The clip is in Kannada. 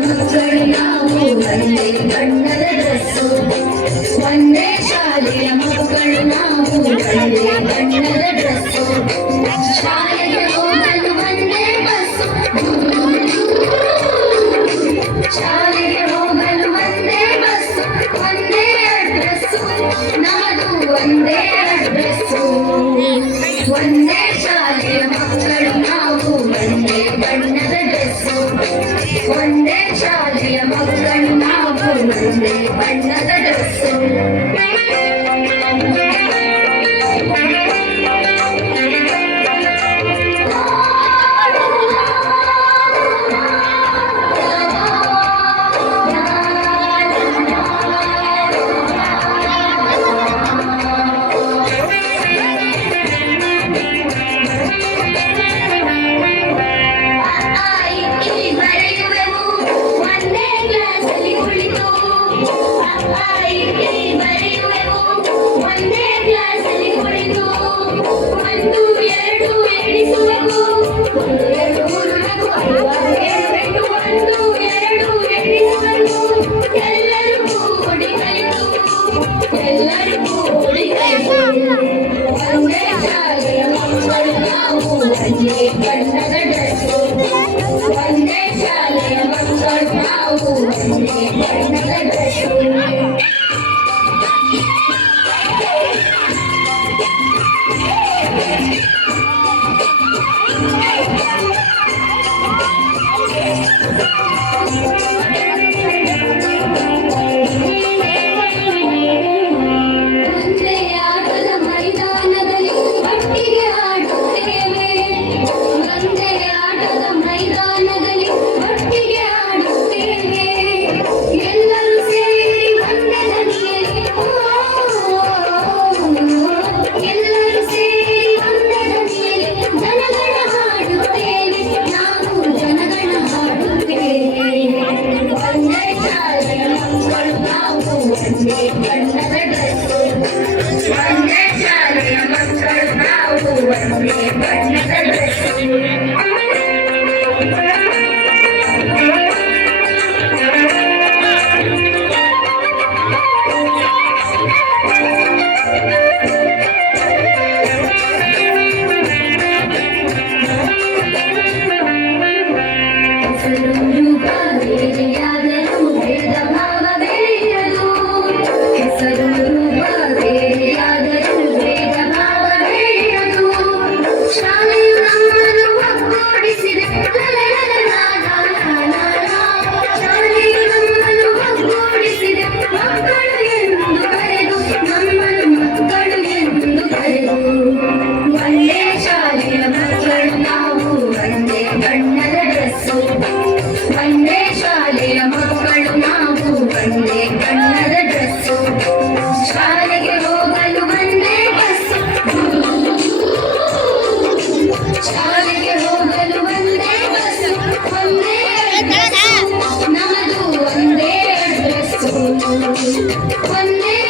ಮಕ್ಕಳು ನಾವು ಒಂದೇ ಬಣ್ಣದ ಡ್ರೆಸ್ಸು ಒಂದೇ ಶಾಲೆಯ ಮಕ್ಕಳು ನಾವು ಒಂದೇ ಬಣ್ಣದ ಡ್ರೆಸ್ಸು ಶಾಲೆಗೆ ಹೋಗಲು ಒಂದೇ ಬಸ್ಸು ಶಾಲೆಗೆ ಹೋಗಲು ಒಂದೇ ಬಸ್ಸು ಒಂದೇ ಅಡ್ರೆಸ್ಸು ನಮ್ಮದು ಒಂದೇ ಅಡ್ರೆಸ್ಸು ಒಂದೇ ಶಾಲೆಯ ಮಕ್ಕಳು ನಾವು ಒಂದೇ ಬಣ್ಣದ ಡ್ರೆಸ್ಸು ಒಂದೇ ಶಾಲೆಯ ಮಕ್ಕಳು ನಾವು ಒಂದೇ ಬಣ್ಣದ ಡ್ರೆಸ್ಸು ಬಣ್ಣದ ಡ್ರೆಸ್ಸು ಒಂದೇ ಶಾಲೆಯ ಮಕ್ಕಳು ನಾವು ಒಂದೇ ಬಣ್ಣದ ಡ್ರೆಸ್ಸು ಒಂದೇ